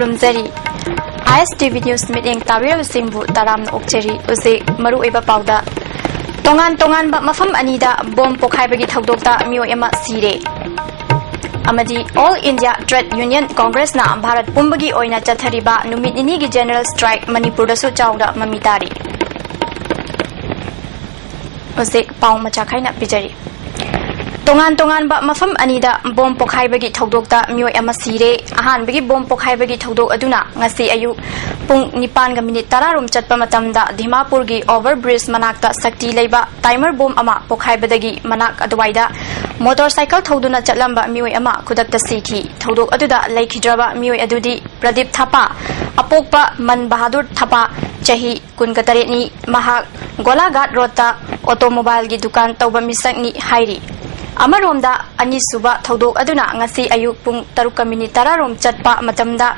खुरुमजरी ISTV News Meeting Tabira Singbu Taram Okcheri Uze Maru Eba Pauda Tongan Mafam Anida Bom Pokhaibagi Thaudokta Mio Ema Sire Amadi All India Trade Union Congress na Bharat Pumbagi Oina Chathariba Numit Inigi General Strike Manipur Dasu Chawda Mamitari Uze Pau Machakaina Pijari Tongan ba mafam anida bom pokhaibagi thaudokta mioi ama sire ahan bagi bom pokhaibagi thaudok aduna ngasi ayu pung 9:10 rom chatpa matamda Dimapur gi overbridge manakta sakti leiba timer bom ama pokhaibadagi manak adwaida motorcycle thauduna chatlamba mioi ama khudakta sikhi thaudok aduda leikhidraba mioi adudi Pradip Thapa apokpa Man Bahadur Thapa chahi 19 ni mahak Golagat Rota automobile gi dukan tawba misakni hairi Amaromda Anisuba Thaudok Aduna ngasi ayuk pung 3:10 rom chatpa matamda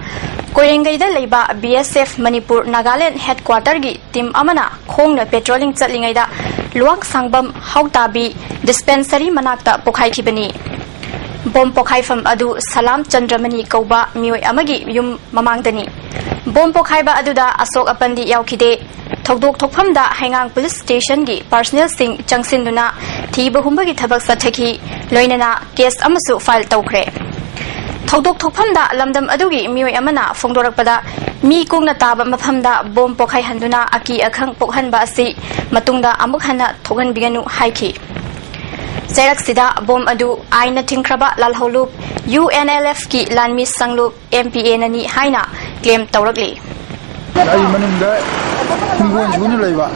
Korengaida leiba BSF Manipur Nagaland headquarter gi team amana khongna patrolling chatlingaida luak sangbam hautabi dispensary manakta pokhaikibani bom pokhaifam adu Salam Chandramani Kauba mioi amagi yum mamangdani bom pokhaiba aduda Asok Apandi yaukide Thaudok thokphamda Haingang Police Station gi personnel sing changsinduna thiba humbagi thabak sathaki loinana case amasu file tawkhre Thaudok thokphamda lamdam adugi mioi amana phongdorakpada mi kungna taba maphamda bom pokhai handuna aki akhang pokhanba asi matungda amuk hana thogan biganu haiki Serak sida bom adu aina thingkraba lalholup UNLF ki lanmi sanglup MPA nani haina claim tawrakli Ay manungda hingwan juna leiba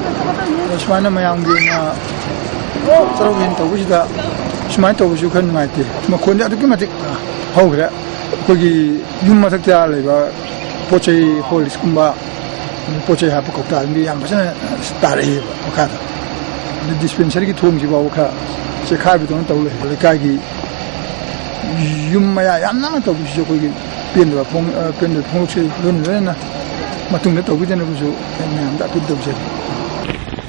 Usmana mayamgi na Tarawin tawbisida Usman tawbisu kan maite makonde aduki matik hawgra kogi yum matakta leiba pochai holis kumba pochai ha pakokta mi yam basana stare wakata dispensary ki thongji ba waka se khabi don tawle lekai gi yum maya yamna tawbisu kogi pendwa phongche lon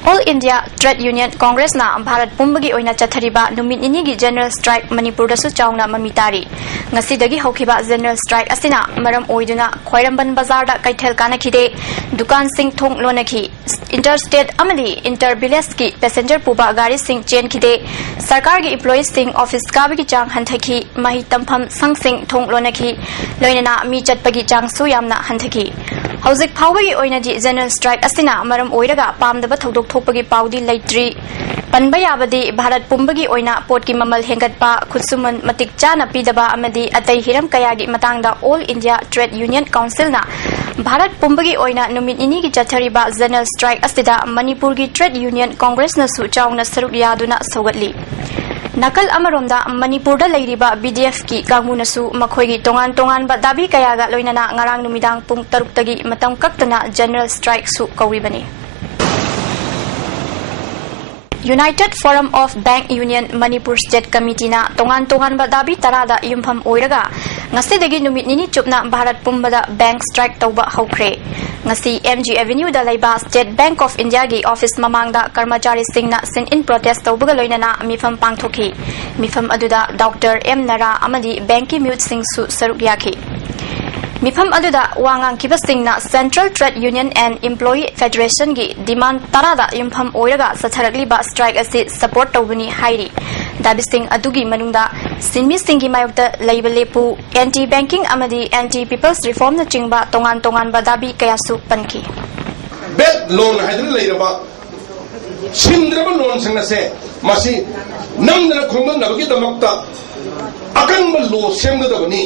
All India Trade Union Congress na Bharat Pumbagi Oina Chathariba Numit Inigi General Strike Manipur Dasu Chawna Mamitari Ngasidagi Haukiba General Strike Asina Maram Oiduna Khwairamban Bazar da Kaithel Kanakide Dukan Sing Thong Lonaki Interstate Amali Intervillage ki passenger puba gari sing chain kide Sarkar gi employees sing office kabagi chang hanthaki mahi tampham sang sing thong lonaki loinana mi chatpagi chang su yamna hanthaki Hauzik phawagi oina ji general strike asina maram oiraga pamdaba thodok thokpagi paudi leitri panba yabadi Bharat Pumbagi oina port ki mamal hengatpa khutsuman matik chana pidaba amadi atai hiram kayagi matangda All India Trade Union Council na Bharat Pumbagi oina numit ini gi chathariba general strike asida Manipur gi Trade Union Congress na su chawna saruk yaduna sagatli Nakal amaromda Manipur da leiriba BDF ki kangmuna su makhoigi tongan ba dabi kayaga loinana ngarang numidang pung 6 tagi matam kaktana general strike su kawribani United Forum of Bank Union Manipur State Committee na tongan ba dabi tarada yumpham oiraga ngasidagi numit nini chupna Bharat Pumbada bank strike tawba hawkhre ngasi MG Avenue da laiba State Bank of India gi office mamangda karmachari singna sin in protest tawbaga loinana mifam pangthokhi mifam aduda Dr. M Nara amadi banki mute sing su saruk yakhi Mifam aduda wangang kibasingna Central Trade Union and Employee Federation gi demand tarada yumpham oiraga satharakli ba strike asi support tawbani hairi dabising adugi manungda sinmi singi mayokta leibalepu anti banking amadi anti people's reform na chingba tongan ba dabi kayasu panki bed loan haidra leiraba sindraba loan singna se masi namdana khongma nabagi damakta akanba lo semgadabani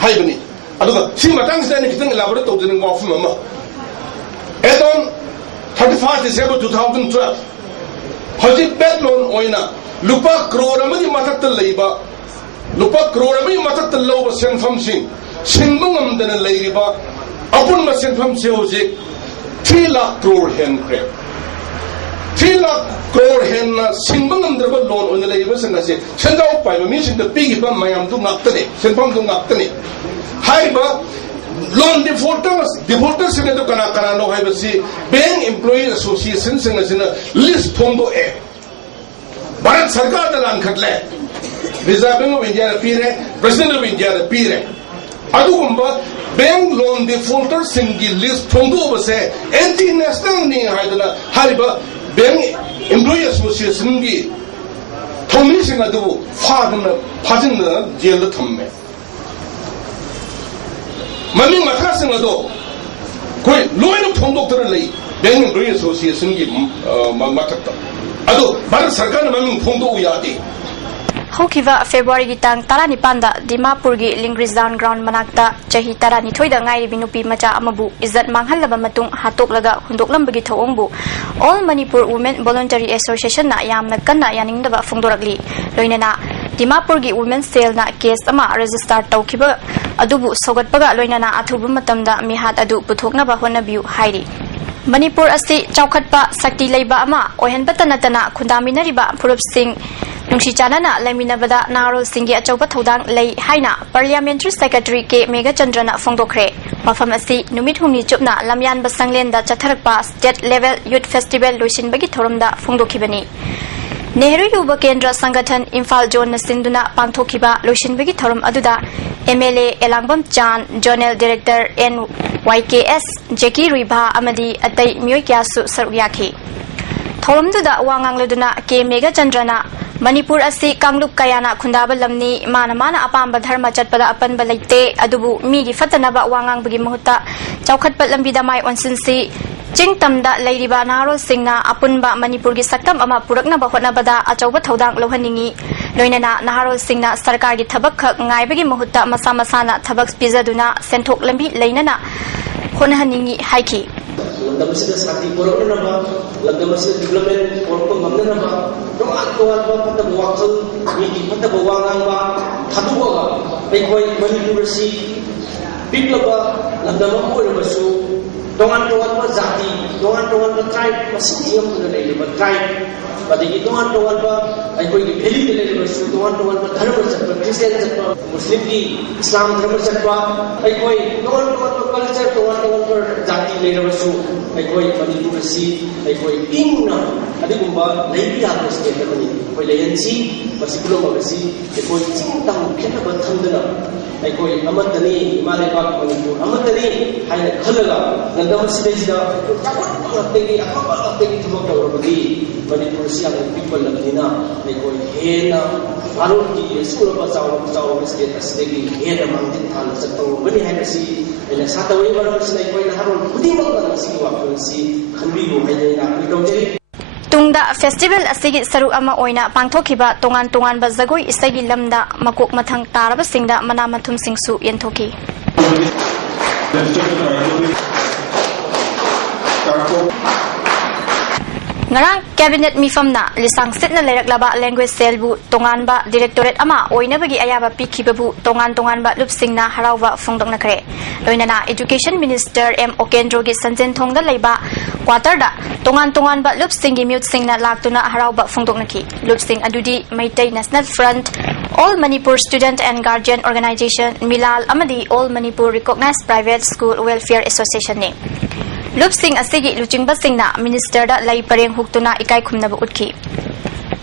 haibani aduga si matangsta ni kitang elaborate tawdin ngofum ama edon 31 December 2012 haji bed loan oina lupa crore amadi matakta leiba lupa crore amadi matakta loba senfam singmungam dana leiriba apun ma senfam se hoje 3 lakh crore hen crep 3 lakh crore hen na singmungam draba loan oina leiba sangase sendau pai ma mi sing the big ba mayam du ngaktane senfam du ngaktane haiba loan defaulters sine to kana no haiba si bank employee association sina list thombo e Bharat Sarkar da lan khatle Reserve Bank of India pire President of India pire adugumba bank loan defaulter singi list phongdo base anti national ni haidana hariba bank employee association gi thomi singa du phadna phajinna jail thamme mami makha singa do koi loina phongdo tar lei bank employee association gi matakta ado bar sarkar na mami phongdo yade Hokiva February gitang tarani panda Dimapur gi Lingrisdown ground manakta chahi tarani thoida ngai binupi macha amabu izzat manghalaba matung hatoklaga hundoklambagi thawongbu All Manipur Women Voluntary Association na yamna kanna yaningdaba phongdorakli loinana Dimapur gi Women Cell na case ama register tawkiba adubu sogatpaga loinana athubu matamda mihat adu puthoknaba honabiu hairi Manipur asi chaukhatpa sakti leiba ama ohenbata natana khundaminariba phurup sing Nungsi Chanana Laminabada Naro Singi Achoba Todang Lay Haina Parliamentary Secretary K. Mega Chandrana Fongdokre Mafamasi Numit Humi Chupna Lamyan Basanglenda Chatharakpa State Level Youth Festival Luishin Bagi Thorumda Fongdokibani Nehru Yuba Kendra Sangathan Imphal Zone Sinduna Pangthokiba Luishin Bagi Thorum Aduda MLA Elangbam Chan Journal Director NYKS Jackie Riba Amadi Atai Myoikyasu Saruyaki Thorumduda Wangangluduna K. Mega Chandrana Manipur asi Kanglup Kayana Kundaba Lamni Mana Apamba Dharma Chatpada Apan Balaite Adubu Migi Fatanaba Wangang Bagi Muhuta Chaukat Lambida Mai Onsinsi Jing Tamda Lairiba Naro Singna Apunba Manipur gi Saktam Ama Purakna Bahona Bada Achoba Thodang Lohaningi Loinana Naharo Singna Sarkar gi Thabak Khak Ngai Bagi Muhuta Masa Masana Thabak Pizaduna Senthok Lambi Lainana Honahaningi Haiki Lamdamsida Sati Purakna Lamdamsida Development Porko Mamnana Tuan pada waktu ini pada bawangan thadu bawa ekoi Manipur si biklaba lamdama ko lebasu dongan jati dongan tribe masih diam pada lebar tribe pada itu dongan ekoi beli lebasu dongan dharma satwa Christian satwa Muslim ki Islam dharma satwa ekoi dongan culture dongan jati lebasu ekoi Manipur si ekoi ingna adigumba leibi habis ke tadi koi leyensi masikulo magasi koi cintang kita bertandana koi amatani malaikat Manipur amatani hai khalaga nandam sida takut tegi apa tegi thumok bagi Manipur siang people lagina koi hena harun ki school pasau meski asdegi hena mangtin thal satau bani hai si ela satawai baru sinai koi harun budi bang masih waktu si khanbi bo hai na idong Tungda festival asigi saru ama oina pangthokiba tongan ba jagoi isagi lamda makok mathang taraba singda mana mathum singsu yenthoki Ngarang cabinet mifamna lisang sitna leraklaba language cell bu tongan ba directorate ama oina bagi ayaba pikhibabu tongan ba lupsingna harawba phongdokna kare loinana education minister M Okendro gi sanjen thongda leiba quarter da tongan ba lupsingi mute singna laktuna harawba phongdokna ki lupsing adudi Maitai National Front All Manipur Student and Guardian Organization Milal amadi All Manipur Recognized Private School Welfare Association ne Lupsing asigi luchingba singna minister da lai pareng huktuna ikai khumnaba utki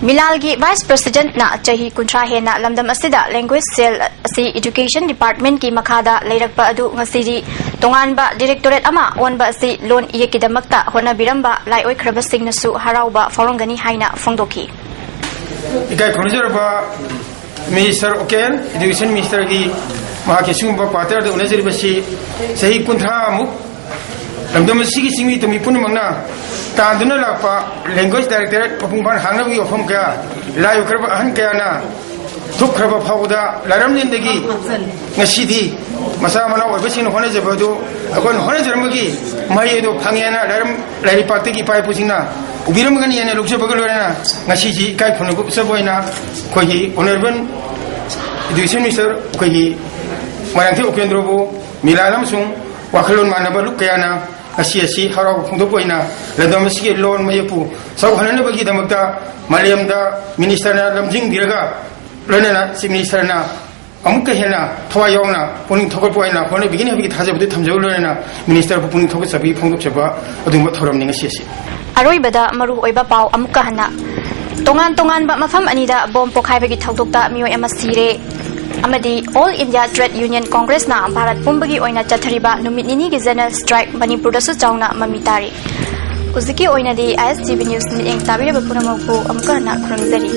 Milalgi Vice President na chahi kuntra hena lamdam asida language cell asi education department ki makhada leirakpa adu ngasiri tonganba directorate ama onba asi loan iyekidamakta hona biramba lai oi khraba singna su harawba forongani haina phongdoki ikai khonjorba minister oken education minister gi mahaki sumba quarter da unajiri basi sahi kuntra muk lamdam sigi singmi tumi punmangna Tanduna lapa language director pupungban hangnabi ofam kaya layu kraba han kaya na thuk kraba phauda laram jindagi ngasidi masa mana obesin hone jabadu akon hone jarmagi mai do phangena laram lari pakte ki pai pusingna ubiram gani ene lokse bagalorena ngasiji kai khonugo saboina khohi honorable education minister khohi marangthi ukendrobo milalam sung wakhalon manaba luk kaya na Asi harau untuk poina, ladam sikit loan mayapu. Sau hanan bagi damakta Malayam da minister na lamjing diraga, lana si minister na amukka hena thawayong na puning thokol poina, kone begini bagi thaja budi thamjau lana minister puning thokol sabi phongdok chaba adung ba thoram ninga si. Aroi bada maru oiba pau amukka hana. Tongan ba mafam anida bom pokhai bagi thaudokta miyo emasire amadi All India Trade Union Congress na Bharat pumbagi oina chathariba numit nini gi general strike Manipur da su chauna mamitari uziki oina di ISTV News ni eng tabira ba punamapu amka na khurangzari